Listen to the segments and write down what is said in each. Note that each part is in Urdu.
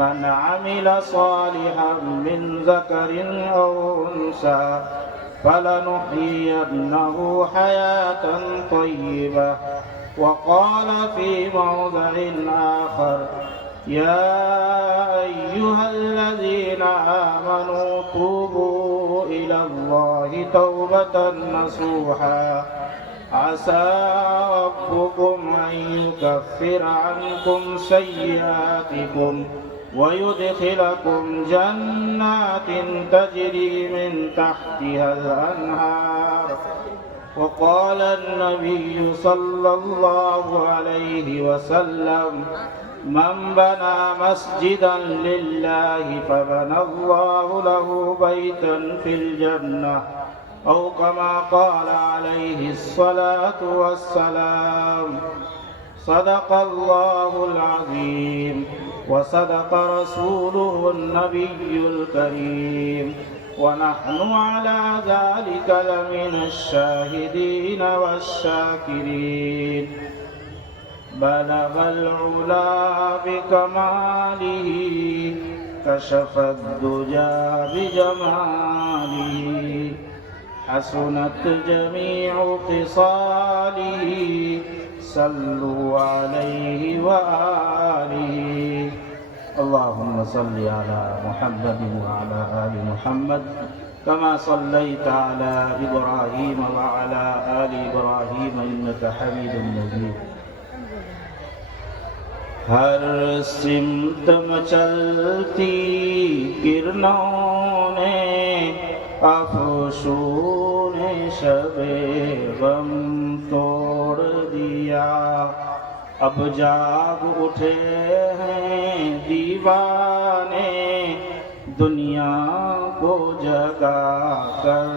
من عمل صالحا من ذكر أو أنثى فلنحيينه حياة طيبة. وقال في موضع آخر: يا أيها الذين آمنوا توبوا إلى الله توبة نصوحا عسى ربكم أن يكفر عنكم سيئاتكم ويدخلكم جنات تجري من تحتها الأنهار. وقال النبي صلى الله عليه وسلم: من بنى مسجدا لله فبنى الله له بيتا في الجنة، أو كما قال عليه الصلاة والسلام. صدق الله العظيم وصدق رسوله النبي الكريم، ونحن على ذلك لمن الشاهدين والشاكرين. بلغ العلا بكماله كشف الدجى بجماله حسنت جميع خصاله صلوا عليه وآله. اللهم صل على محمد وعلى آل محمد كما صليت على إبراهيم وعلى آل إبراهيم إنك حميد مجيد. ہر سمت مچلتی کرنوں نے افسون شب غم توڑ دیا. اب جاگ اٹھے ہیں دیوانے دنیا کو جگا کر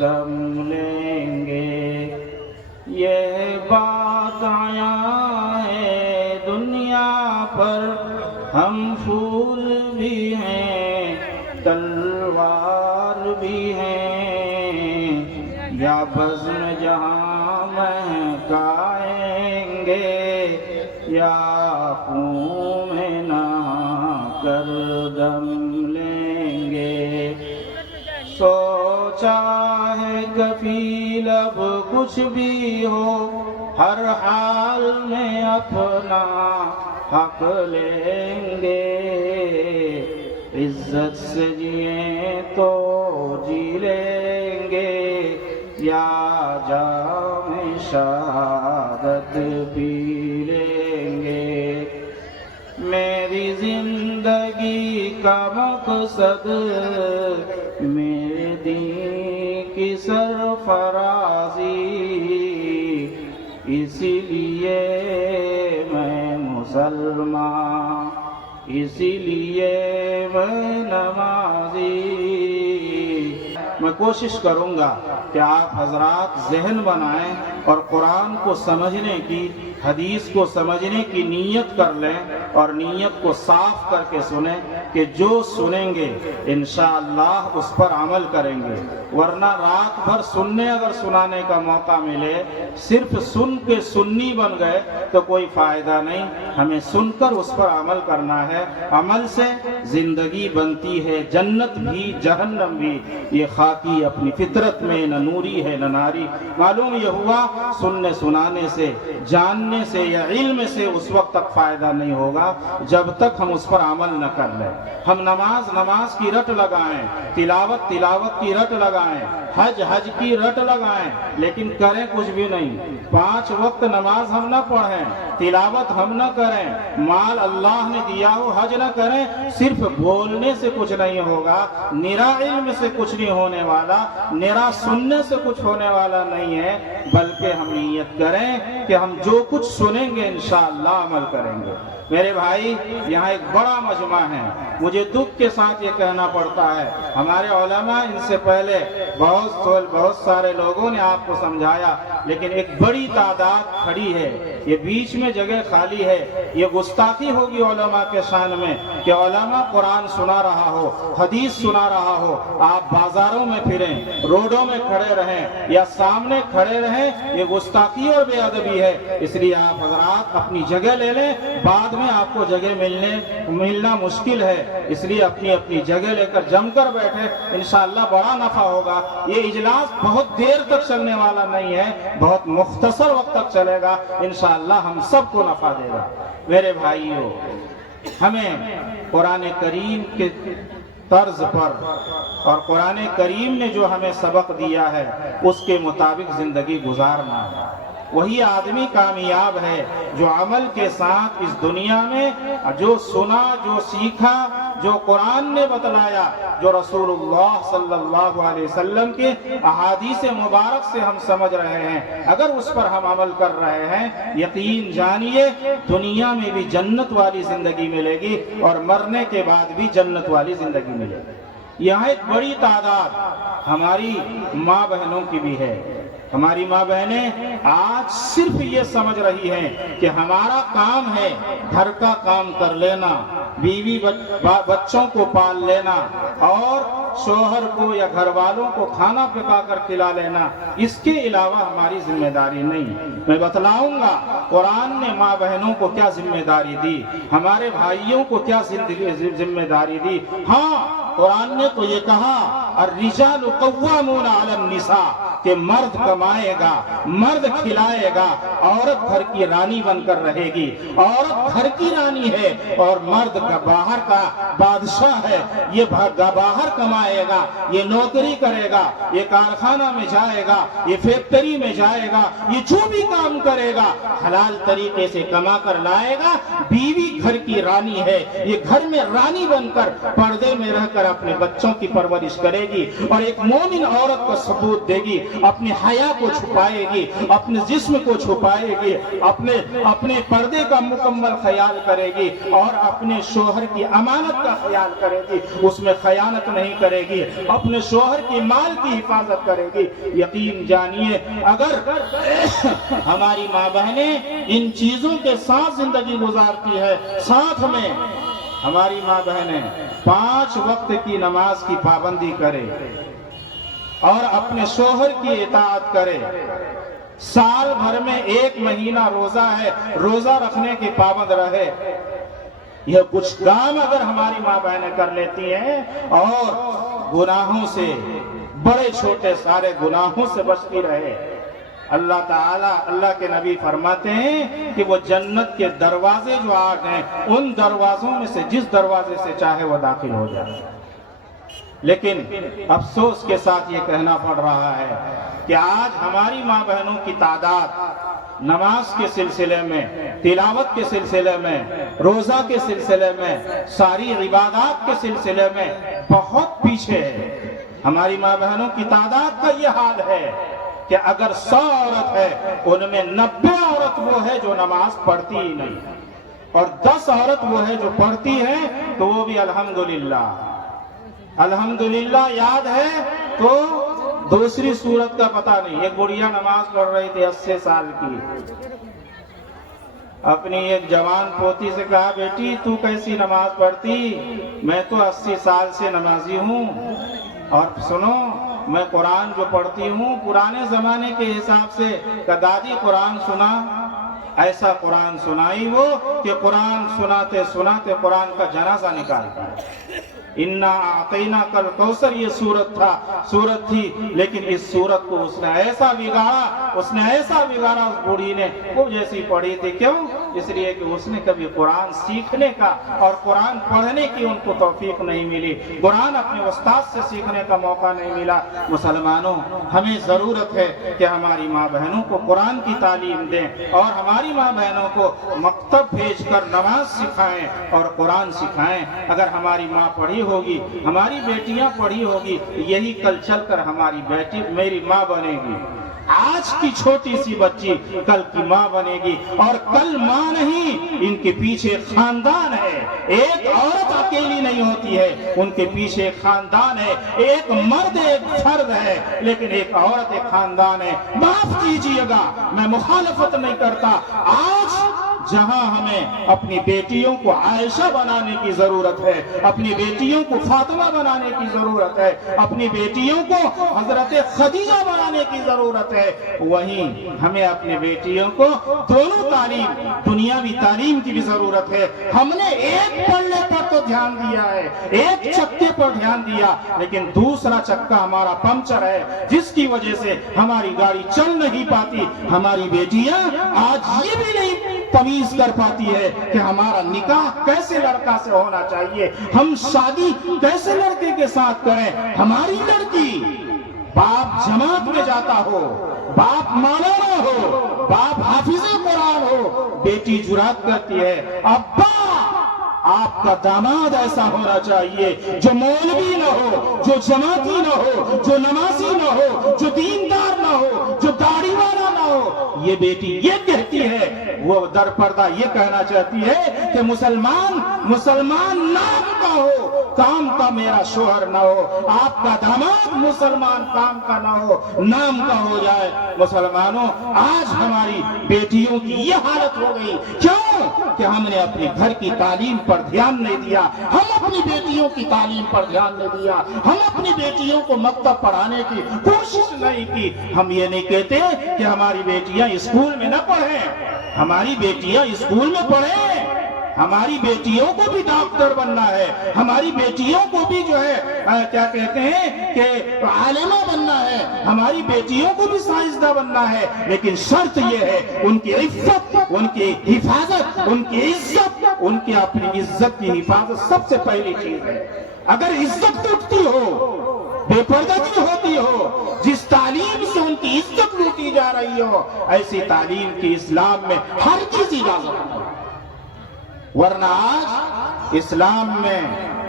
دم لیں گے. یہ بات آیا ہے دنیا پر ہم پھول بھی ہیں تلوار بھی ہیں، یا بزم جہاں مہکائیں گے یا خون میں نہا کر دم لیں گے. سوچا ہے کفیل اب کچھ بھی ہو ہر حال میں اپنا حق لیں گے. عزت سے جئیں تو جی لیں گے یا جام شہادت پی لیں گے. میری زندگی کا مقصد میرے دین کی سرفرازی، اسی لیے میں مسلمان، اسی لیے میں نمازی. میں کوشش کروں گا کہ آپ حضرات ذہن بنائیں اور قرآن کو سمجھنے کی، حدیث کو سمجھنے کی نیت کر لیں اور نیت کو صاف کر کے سنیں کہ جو سنیں گے انشاءاللہ اس پر عمل کریں گے. ورنہ رات بھر سننے اگر سنانے کا موقع ملے صرف سن کے سنی بن گئے تو کوئی فائدہ نہیں. ہمیں سن کر اس پر عمل کرنا ہے. عمل سے زندگی بنتی ہے، جنت بھی جہنم بھی. یہ خاکی اپنی فطرت میں نہ نوری ہے نہ ناری. معلوم یہ ہوا سننے سنانے سے، جاننے سے یا علم سے اس وقت تک فائدہ نہیں ہوگا جب تک ہم اس پر عمل نہ کر لیں. ہم نماز کی رٹ لگائیں، تلاوت کی رٹ لگائیں، حج کی رٹ لگائیں، لیکن کریں کچھ بھی نہیں. 5 وقت نماز ہم نہ پڑھیں، تلاوت ہم نہ کریں، مال اللہ نے دیا ہو حج نہ کریں. صرف بولنے سے کچھ نہیں ہوگا، نرا علم سے کچھ نہیں ہونے والا، نرا سننے سے کچھ ہونے والا نہیں ہے. بلکہ ہم نیت کریں کہ ہم جو کچھ سنیں گے انشاءاللہ عمل کریں گے. میرے بھائی یہاں ایک بڑا مجمع ہے. مجھے دکھ کے ساتھ یہ کہنا پڑتا ہے ہمارے علماء ان سے پہلے بہت سارے لوگوں نے آپ کو سمجھایا، لیکن ایک بڑی تعداد کھڑی ہے، یہ بیچ میں جگہ خالی ہے. یہ گستاخی ہوگی علماء کے شان میں کہ علماء قرآن سنا رہا ہو، حدیث سنا رہا ہو، آپ بازاروں میں پھریں، روڈوں میں کھڑے رہیں یا سامنے کھڑے رہیں یہ گستاخی اور بے ادبی ہے، اس لیے آپ حضرات اپنی جگہ لے لیں، بعد میں آپ کو جگہ ملنا مشکل ہے، اس لیے اپنی اپنی جگہ لے کر جم کر بیٹھے، انشاءاللہ بڑا نفع ہوگا۔ یہ اجلاس بہت دیر تک چلنے والا نہیں ہے، بہت مختصر وقت تک چلے گا، انشاءاللہ ہم سب کو نفع دے گا۔ میرے بھائیوں، ہمیں قرآن کریم کے طرز پر اور قرآن کریم نے جو ہمیں سبق دیا ہے اس کے مطابق زندگی گزارنا ہے۔ وہی آدمی کامیاب ہے جو عمل کے ساتھ اس دنیا میں جو سنا، جو سیکھا، جو قرآن نے بتلایا، جو رسول اللہ صلی اللہ علیہ وسلم کے احادیث مبارک سے ہم سمجھ رہے ہیں، اگر اس پر ہم عمل کر رہے ہیں، یقین جانیے دنیا میں بھی جنت والی زندگی ملے گی اور مرنے کے بعد بھی جنت والی زندگی ملے گی۔ یہاں ایک بڑی تعداد ہماری ماں بہنوں کی بھی ہے۔ ہماری ماں بہنیں آج صرف یہ سمجھ رہی ہیں کہ ہمارا کام ہے گھر کا کام کر لینا، بیوی بچوں کو پال لینا اور شوہر کو یا گھر والوں کو کھانا پکا کر کھلا لینا، اس کے علاوہ ہماری ذمہ داری نہیں۔ میں بتلاؤں گا قرآن نے ماں بہنوں کو کیا ذمہ داری دی، ہمارے بھائیوں کو کیا ذمہ داری دی۔ ہاں، قرآن نے تو یہ کہا الرجال قوامون علی النساء کہ مرد کمائے گا، مرد کھلائے گا، عورت گھر کی رانی بن کر رہے گی، عورت گھر کی رانی ہے اور مرد باہر کا بادشاہ ہے، یہ باہر کمائے گا، یہ نوکری کرے گا، یہ کارخانہ میں جائے گا، یہ فیکٹری میں جائے گا، یہ جو بھی کام کرے گا حلال طریقے سے کما کر لائے گا۔ بیوی گھر کی رانی ہے، یہ گھر میں رانی بن کر پردے میں رہ کر اپنے بچوں کی پرورش کرے گی اور ایک مومن عورت کو ثبوت دے گی، اپنے حیا کو چھپائے گی، اپنے جسم کو چھپائے گی، اپنے پردے کا مکمل خیال کرے گی اور اپنے شوہر کی امانت کا خیال کرے گی، اس میں خیانت نہیں کرے گی، اپنے شوہر کی مال کی حفاظت کرے گی۔ یقین جانیے اگر ہماری ماں بہنیں ان چیزوں کے ساتھ زندگی گزارتی ہے، ساتھ میں ہماری ماں بہنیں 5 وقت کی نماز کی پابندی کرے اور اپنے شوہر کی اطاعت کرے، سال بھر میں 1 مہینہ روزہ ہے، روزہ رکھنے کی پابند رہے، یہ کچھ کام اگر ہماری ماں بہنیں کر لیتی ہیں اور گناہوں سے، بڑے چھوٹے سارے گناہوں سے بچتی رہے، اللہ تعالیٰ، اللہ کے نبی فرماتے ہیں کہ وہ جنت کے دروازے جو 8 ہیں ان دروازوں میں سے جس دروازے سے چاہے وہ داخل ہو جائے۔ لیکن افسوس کے ساتھ یہ کہنا پڑ رہا ہے کہ آج ہماری ماں بہنوں کی تعداد نماز کے سلسلے میں، تلاوت کے سلسلے میں، روزہ کے سلسلے میں، ساری عبادات کے سلسلے میں بہت پیچھے ہے۔ ہماری ماں بہنوں کی تعداد کا یہ حال ہے کہ اگر 100 عورت ہے ان میں 90 عورت وہ ہے جو نماز پڑھتی ہی نہیں، اور 10 عورت وہ ہے جو پڑھتی ہے تو وہ بھی الحمدللہ الحمدللہ یاد ہے تو دوسری صورت کا پتہ نہیں۔ ایک بڑھیا نماز پڑھ رہی تھی 80 سال کی، اپنی ایک جوان پوتی سے کہا بیٹی تو کیسی نماز پڑھتی؟ میں تو 80 سال سے نمازی ہوں اور سنو میں قرآن جو پڑھتی ہوں پرانے زمانے کے حساب سے کہ دادی قرآن سنا، ایسا قرآن سنائی وہ کہ قرآن سناتے سناتے قرآن کا جنازہ نکالتا ہے۔ اِنَّا أَعْطَيْنَاكَ الْكَوْثَرَ یہ سورت تھی، لیکن اس سورت کو اس نے ایسا بگاڑا اس بوڑھی نے، وہ جیسی پڑھی تھی۔ کیوں؟ اس لیے کہ اس نے کبھی قرآن سیکھنے کا اور قرآن پڑھنے کی ان کو توفیق نہیں ملی، قرآن اپنے استاد سے سیکھنے کا موقع نہیں ملا۔ مسلمانوں، ہمیں ضرورت ہے کہ ہماری ماں بہنوں کو قرآن کی تعلیم دیں اور ہماری ماں بہنوں کو مکتب بھیج کر نماز سکھائیں اور قرآن سکھائیں۔ اگر ہماری ماں پڑھی ہوگی، ہماری بیٹیاں پڑھی ہوگی، یہی کل چل کر ہماری بیٹی میری ماں بنے گی۔ آج کی چھوٹی سی بچی کل کی ماں بنے گی، اور کل ماں نہیں، ان کے پیچھے خاندان ہے۔ ایک عورت اکیلی نہیں ہوتی ہے، ان کے پیچھے خاندان ہے۔ ایک مرد ایک فرد ہے، لیکن ایک عورت ایک خاندان ہے۔ معاف کیجئے گا، میں مخالفت نہیں کرتا۔ آج جہاں ہمیں اپنی بیٹیوں کو عائشہ بنانے کی ضرورت ہے، اپنی بیٹیوں کو فاطمہ بنانے کی ضرورت ہے، اپنی بیٹیوں کو حضرت خدیجہ بنانے بنانے کی ضرورت ہے، وہیں ہمیں اپنے بیٹیوں کو دونوں تعلیم، دنیاوی تعلیم کی بھی ضرورت ہے۔ ہم نے ایک پلڑے پر تو دھیان دیا ہے، ایک چکے پر دھیان دیا، لیکن دوسرا چکا ہمارا پنچر ہے، جس کی وجہ سے ہماری گاڑی چل نہیں پاتی۔ ہماری بیٹیاں آج یہ بھی نہیں تمیز کر پاتی ہے کہ ہمارا نکاح کیسے لڑکا سے ہونا چاہیے، ہم شادی کیسے لڑکے کے ساتھ کریں۔ ہماری لڑکی باپ جماعت میں جاتا ہو، باپ مولانا ہو، باپ حافظ قرآن ہو، بیٹی جرات کرتی ہے، ابا آپ کا داماد ایسا ہونا چاہیے جو مولوی نہ ہو، جو جماعتی نہ ہو، جو نمازی نہ ہو، جو دیندار نہ ہو، جو داڑھی والا نہ ہو۔ یہ بیٹی یہ کہتی ہے، وہ در پردہ یہ کہنا چاہتی ہے کہ مسلمان نام کا ہو، کام کا میرا شوہر نہ ہو۔ آپ کا داماد مسلمان کام کا نہ ہو، نام کا ہو جائے۔ مسلمانوں، آج ہماری بیٹیوں کی یہ حالت ہو گئی، کیوں کہ ہم نے اپنے گھر کی تعلیم پر دھیان نہیں دیا، ہم اپنی بیٹیوں کی تعلیم پر دھیان نہیں دیا، ہم اپنی بیٹیوں کو مکتب پڑھانے کی کوشش نہیں کی۔ ہم یہ نہیں کہتے کہ ہماری بیٹیاں اسکول میں نہ پڑھیں، ہماری بیٹیاں اسکول میں پڑھیں، ہماری بیٹیوں کو بھی ڈاکٹر بننا ہے، ہماری بیٹیوں کو بھی جو ہے کیا کہتے ہیں کہ عالمہ بننا ہے، ہماری بیٹیوں کو بھی سائنسداں بننا ہے، لیکن شرط یہ ہے ان کی عفت، ان کی حفاظت، ان کی عزت، ان کی اپنی عزت کی حفاظت سب سے پہلی چیز ہے۔ اگر عزت ٹوٹتی ہو، بے پردگی ہوتی ہو، جس تعلیم سے ان کی عزت لوٹی جا رہی ہو، ایسی تعلیم کی اسلام میں ہرگز اجازت نہیں۔ ورنہ آج اسلام میں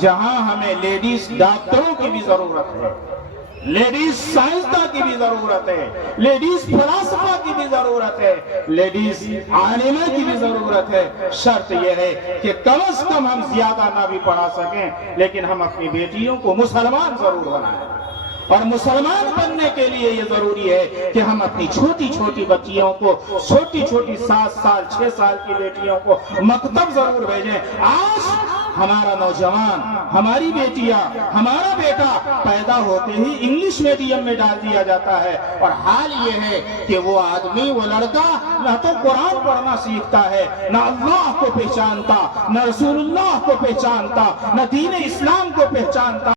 جہاں ہمیں لیڈیز ڈاکٹروں کی بھی ضرورت ہے، لیڈیز سائنسداں کی بھی ضرورت ہے، لیڈیز فلاسفہ کی بھی ضرورت ہے، لیڈیز عالمہ کی بھی ضرورت ہے، شرط یہ ہے کہ کم از کم ہم زیادہ نہ بھی پڑھا سکیں، لیکن ہم اپنی بیٹیوں کو مسلمان ضرور بنائیں۔ اور مسلمان بننے کے لیے یہ ضروری ہے کہ ہم اپنی چھوٹی چھوٹی بچیوں کو، چھوٹی چھوٹی 7 سال 6 سال کی بیٹیوں کو مکتب ضرور بھیجیں۔ آج ہمارا نوجوان، ہماری بیٹیاں، ہمارا بیٹا پیدا ہوتے ہی انگلش میڈیم میں ڈال دیا جاتا ہے، اور حال یہ ہے کہ وہ آدمی، وہ لڑکا نہ تو قرآن پڑھنا سیکھتا ہے، نہ اللہ کو پہچانتا، نہ رسول اللہ کو پہچانتا، نہ دین اسلام کو پہچانتا۔